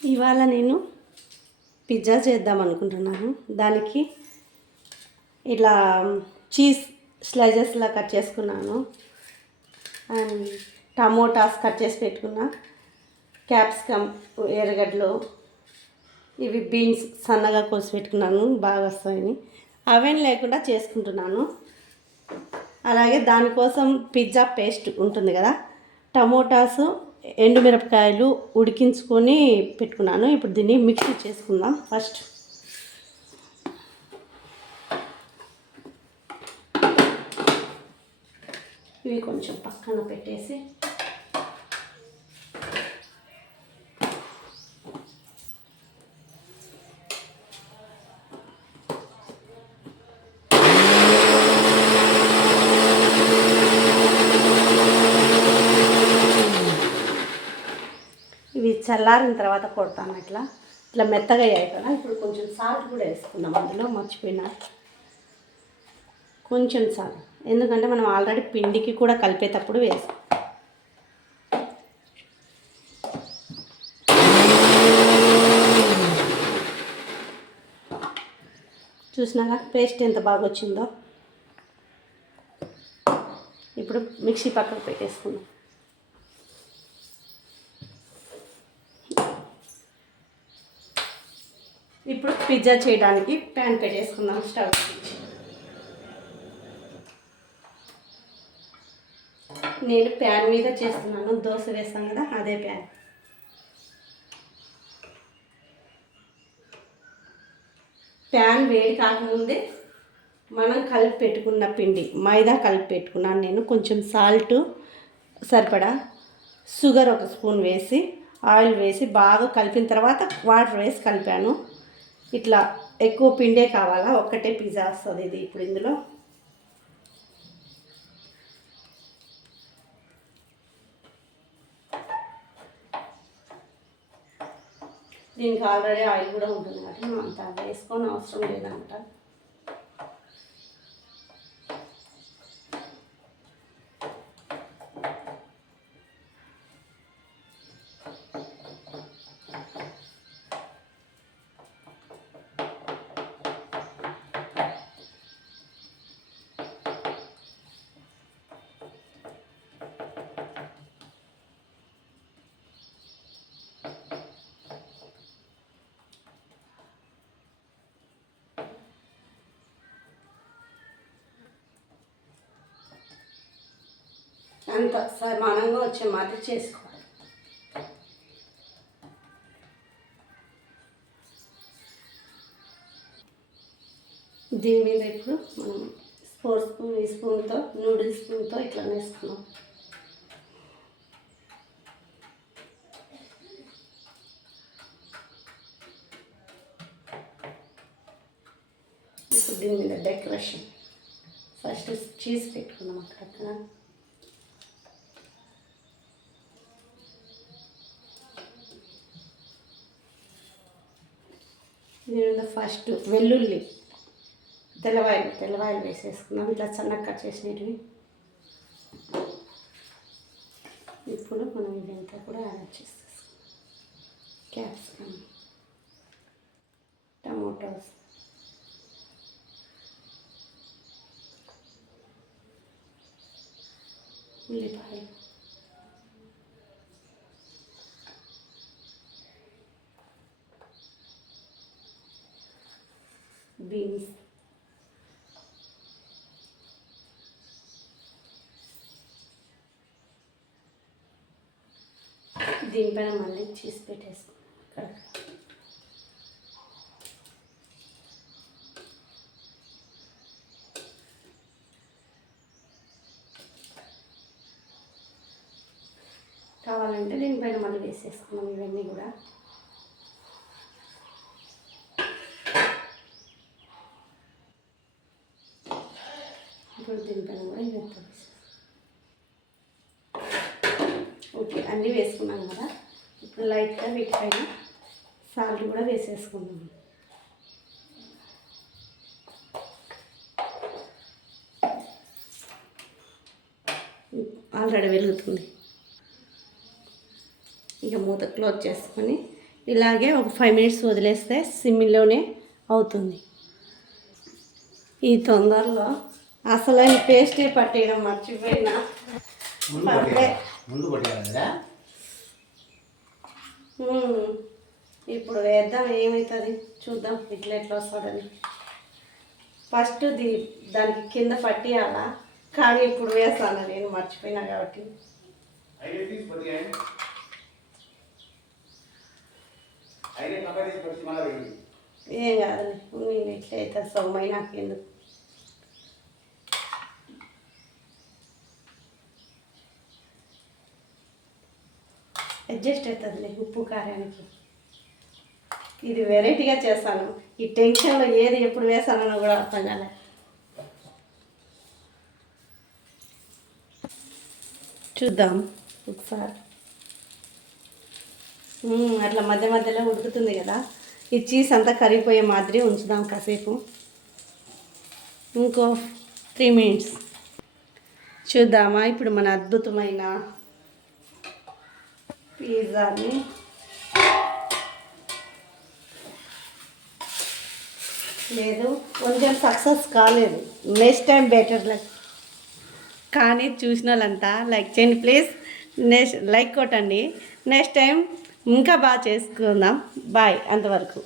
ఇవాళ నేను పిజ్జా చేద్దాం అనుకుంటున్నాను. దానికి ఇలా చీజ్ స్లైసెస్లా కట్ చేసుకున్నాను. అండ్ టమోటాస్ కట్ చేసి పెట్టుకున్నా, క్యాప్సికమ్, ఎర్రగడ్డలు, ఇవి బీన్స్ సన్నగా కోసి పెట్టుకున్నాను, బాగా వస్తాయని. అవెన్ లేకుండా చేసుకుంటున్నాను. అలాగే దానికోసం పిజ్జా పేస్ట్ ఉంటుంది కదా, టమోటాసు, ఎండుమిరపకాయలు ఉడికించుకొని పెట్టుకున్నాను. ఇప్పుడు దీన్ని మిక్సీ చేసుకుందాం. ఫస్ట్ ఇవి కొంచెం పక్కన పెట్టేసి ఇవి చల్లారిన తర్వాత కొడతాను. ఇట్లా మెత్తగా అయ్యాయి కదా. ఇప్పుడు కొంచెం సాల్ట్ కూడా వేసుకుందాం. అందులో మర్చిపోయినా కొంచెం సాల్ట్, ఎందుకంటే మనం ఆల్రెడీ పిండికి కూడా కలిపేటప్పుడు వేస్తాం. చూసినాక పేస్ట్ ఎంత బాగా వచ్చిందో. ఇప్పుడు మిక్సీ పక్కకు పెట్టేసుకుందాం. ఇప్పుడు పిజ్జా చేయడానికి ప్యాన్ పెట్టేసుకుందాం స్టవ్ నుంచి. నేను ప్యాన్ మీద చేస్తున్నాను, దోశ వేస్తాం కదా అదే ప్యాన్. ప్యాన్ వేడి కాకముందే మనం కలిపి పెట్టుకున్న పిండి, మైదా కలిపి పెట్టుకున్నాను నేను. కొంచెం సాల్ట్ సరిపడా, షుగర్ ఒక స్పూన్ వేసి, ఆయిల్ వేసి బాగా కలిపిన తర్వాత వాటర్ వేసి కలిపాను. ఇట్లా ఎక్కువ పిండే కావాలా, ఒక్కటే పిజ్జా వస్తుంది ఇది. ఇప్పుడు ఇందులో దీనికి ఆల్రెడీ ఆయిల్ కూడా ఉంటుంది కాబట్టి మనం అంత వేసుకొని అవసరం లేదంట. అంత సమానంగా వచ్చే మాదిరి చేసుకోవాలి. దీని మీద ఇప్పుడు మనం ఈ స్పూన్తో, నూడిల్స్ స్పూన్తో ఇట్లా వేసుకున్నాం. ఇప్పుడు దీని మీద డెకరేషన్ ఫస్ట్ చీజ్ పెట్టుకున్నాం అక్కడక్కడ. దీనిలో ఫస్ట్ వెల్లుల్లి, తెల్లవాయలు వేసేసుకున్నాం, ఇట్లా సన్నగా కట్ చేసినవి. ఇప్పుడు మనం ఇదంతా కూడా యాడ్ చేసేసుకున్నాం. క్యాప్సికమ్, టమోటాస్, ఉల్లిపాయలు, బీన్స్, దీనిపైన మళ్ళీ చీజ్ పెట్టేసుకున్నాం. ఇక్కడ కావాలంటే దీనిపైన మళ్ళీ వేసేసుకున్నాం ఇవన్నీ కూడా. ఇప్పుడు దీనిపైన కూడా ఇదంతా ఓకే, అన్నీ వేసుకున్నాం కదా. ఇప్పుడు లైట్గా వీటిపైన సాల్ట్ కూడా వేసేసుకున్నాం. ఆల్రెడీ వెలుగుతుంది. ఇక మూత క్లోజ్ చేసుకొని ఇలాగే ఒక 5 మినిట్స్ వదిలేస్తే సిమ్లోనే అవుతుంది. ఈ తొందరలో అసలైన పేస్టే పట్టేయడం మర్చిపోయినా. ఇప్పుడు వేద్దాం, ఏమవుతుంది చూద్దాం ఇట్లా ఎట్లా వస్తుందని. ఫస్ట్ దానికి కింద పట్టియాలా, కానీ ఇప్పుడు వేస్తాను నేను మర్చిపోయినా కాబట్టి. ఏం కాదు, నేను ఎట్లయితే సొమ్మై నాకు ఎందుకు. అడ్జస్ట్ అవుతుంది ఉప్పు కారానికి. ఇది వెరైటీగా చేస్తాను. ఈ టెన్షన్లో ఏది ఎప్పుడు వేసానో కూడా అర్థం కాలే. చూద్దాం ఒకసారి. అట్లా మధ్య మధ్యలో ఉడుకుతుంది కదా, ఈ చీజ్ అంతా కరిగిపోయే మాదిరి ఉంచుదాం కాసేపు. ఇంకో 3 మినిట్స్ చూద్దామా. ఇప్పుడు మన అద్భుతమైన పిజ్జాని లేదు, కొంచెం సక్సెస్ కాలేదు. Next time better like. కానీ చూసిన వాళ్ళంతా లైక్ చేయండి ప్లీజ్. నెక్స్ట్ లైక్ కొట్టండి. నెక్స్ట్ టైం ఇంకా బాగా చేసుకుందాం. బాయ్ అంతవరకు.